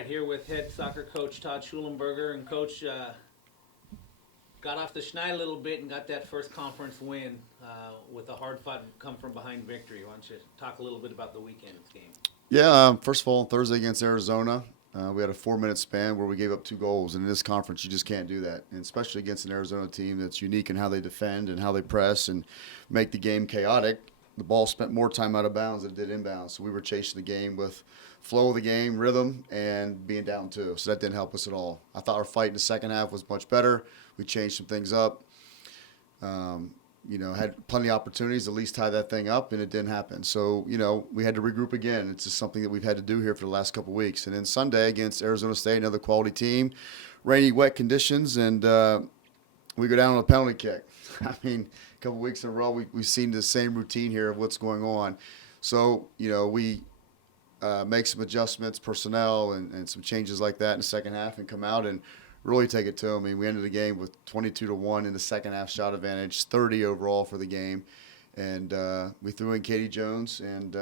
right, here with head soccer coach Todd Shulenberger. And Coach got off the schneid a little bit and got that first conference win with a hard-fought come-from-behind victory. Why don't you talk a little bit about the weekend's game? Yeah, first of all, Thursday against Arizona, we had a 4-minute span where we gave up 2 goals. And in this conference, you just can't do that, and especially against an Arizona team that's unique in how they defend and how they press and make the game chaotic. The ball spent more time out of bounds than it did inbounds. So we were chasing the game with flow of the game, rhythm, and being down 2. So that didn't help us at all. I thought our fight in the second half was much better. We changed some things up. Had plenty of opportunities to at least tie that thing up, and it didn't happen. So, we had to regroup again. It's just something that we've had to do here for the last couple of weeks. And then Sunday against Arizona State, another quality team, rainy, wet conditions, and we go down on a penalty kick. I mean, a couple of weeks in a row, we've seen the same routine here of what's going on. So, we make some adjustments, personnel, and some changes like that in the second half and come out and really take it to them. I mean, we ended the game with 22-1 in the second half shot advantage, 30 overall for the game. And we threw in Katie Jones and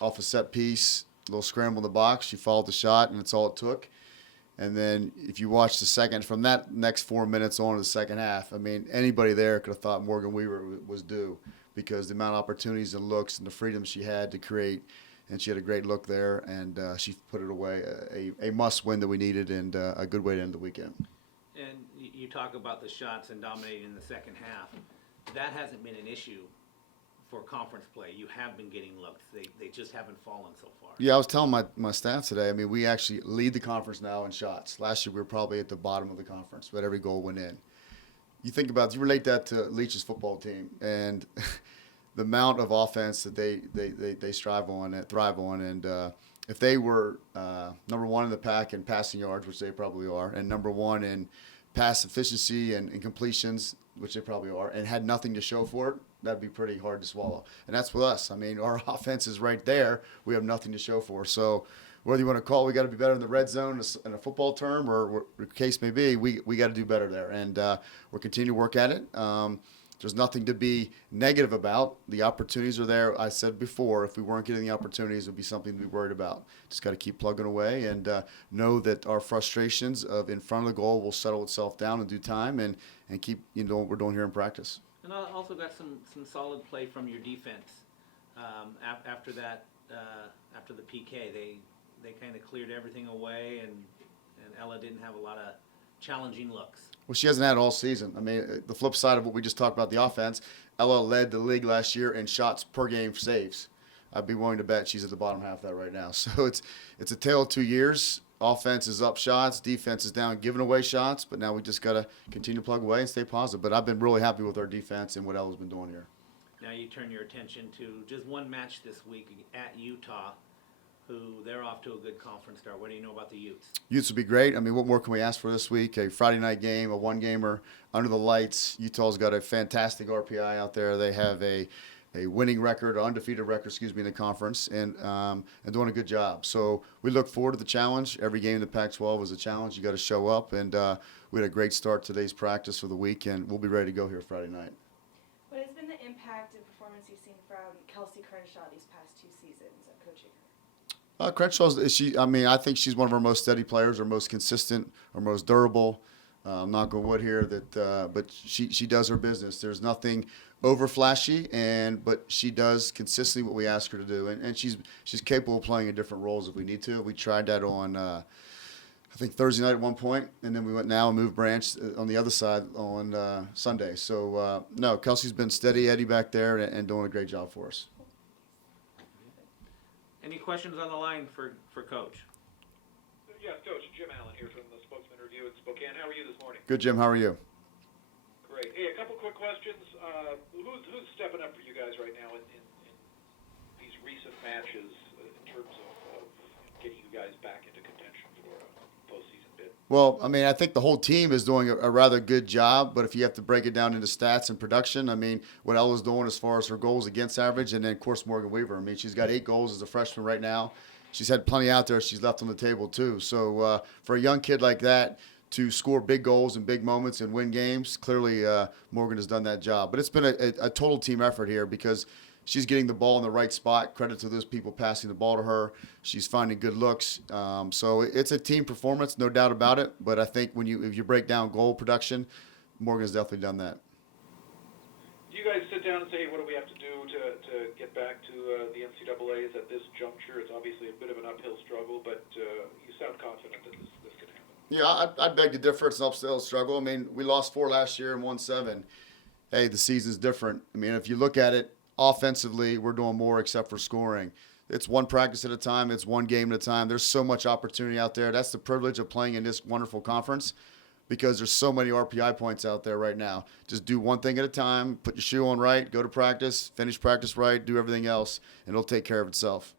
off a set piece, a little scramble in the box. She followed the shot, and that's all it took. And then if you watch the second, from that next 4 minutes on to the second half, I mean, anybody there could have thought Morgan Weaver was due because the amount of opportunities and looks and the freedom she had to create. And she had a great look there, and she put it away. A must-win that we needed, and a good way to end the weekend. And you talk about the shots and dominating in the second half. That hasn't been an issue for conference play. You have been getting looks. They just haven't fallen so far. Yeah, I was telling my staff today, I mean, we actually lead the conference now in shots. Last year we were probably at the bottom of the conference, but every goal went in. You relate that to Leach's football team, and the amount of offense that they thrive on, and if they were number 1 in the pack in passing yards, which they probably are, and number 1 in pass efficiency and completions, which they probably are, and had nothing to show for it, that'd be pretty hard to swallow. And that's with us. I mean, our offense is right there. We have nothing to show for. So whether you want to call it, we got to be better in the red zone in a football term, or the case may be, we got to do better there. And we're continuing to work at it. There's nothing to be negative about. The opportunities are there. I said before, if we weren't getting the opportunities, it would be something to be worried about. Just got to keep plugging away and know that our frustrations of in front of the goal will settle itself down in due time and keep what we're doing here in practice. And I also got some solid play from your defense after that. After the PK, they kind of cleared everything away, and Ella didn't have a lot of challenging looks. Well, she hasn't had all season. I mean, the flip side of what we just talked about, the offense, Ella led the league last year in shots per game saves. I'd be willing to bet she's at the bottom half of that right now. So it's a tale of 2 years. Offense is up shots, defense is down giving away shots, but now we just got to continue to plug away and stay positive. But I've been really happy with our defense and what Ella's been doing here. Now you turn your attention to just one match this week at Utah, who they're off to a good conference start. What do you know about the Utes? Utes would be great. I mean, what more can we ask for this week? A Friday night game, a one-gamer under the lights. Utah's got a fantastic RPI out there. They have a winning record, or undefeated record, in the conference, and doing a good job. So we look forward to the challenge. Every game in the Pac-12 is a challenge. You got to show up, and we had a great start to today's practice for the week, and we'll be ready to go here Friday night. What has been the impact and performance you've seen from Kelsey Crenshaw these past 2 seasons of coaching her? I think she's one of our most steady players, our most consistent, our most durable. Knock on wood here, but she does her business. There's nothing over flashy, but she does consistently what we ask her to do, and she's capable of playing in different roles if we need to. We tried that on I think Thursday night at one point, and then we went now and moved Branch on the other side on Sunday. So no, Kelsey's been steady Eddie back there and doing a great job for us. Any questions on the line for Coach? Yes, Coach. Jim Allen here from the Spokesman Review in Spokane. How are you this morning? Good, Jim. How are you? Great. Hey, a couple quick questions. Who's stepping up for you guys right now in these recent matches in terms of getting you guys back into contention for a postseason bid? Well, I mean, I think the whole team is doing a rather good job, but if you have to break it down into stats and production, I mean, what Ella's doing as far as her goals against average, and then, of course, Morgan Weaver. I mean, she's got 8 goals as a freshman right now. She's had plenty out there she's left on the table, too. So for a young kid like that to score big goals in big moments and win games, clearly Morgan has done that job. But it's been a total team effort here because she's getting the ball in the right spot. Credit to those people passing the ball to her. She's finding good looks. So it's a team performance, no doubt about it. But I think if you break down goal production, Morgan's definitely done that. Do you guys sit down and say, hey, what do we have to do to get back to the NCAAs at this juncture? It's obviously a bit of an uphill struggle, but you sound confident that this can happen. Yeah, I'd beg to differ. It's an uphill struggle. I mean, we lost 4 last year and won 7. Hey, the season's different. I mean, if you look at it offensively, we're doing more except for scoring. It's one practice at a time. It's one game at a time. There's so much opportunity out there. That's the privilege of playing in this wonderful conference because there's so many RPI points out there right now. Just do one thing at a time, put your shoe on right, go to practice, finish practice right, do everything else, and it'll take care of itself.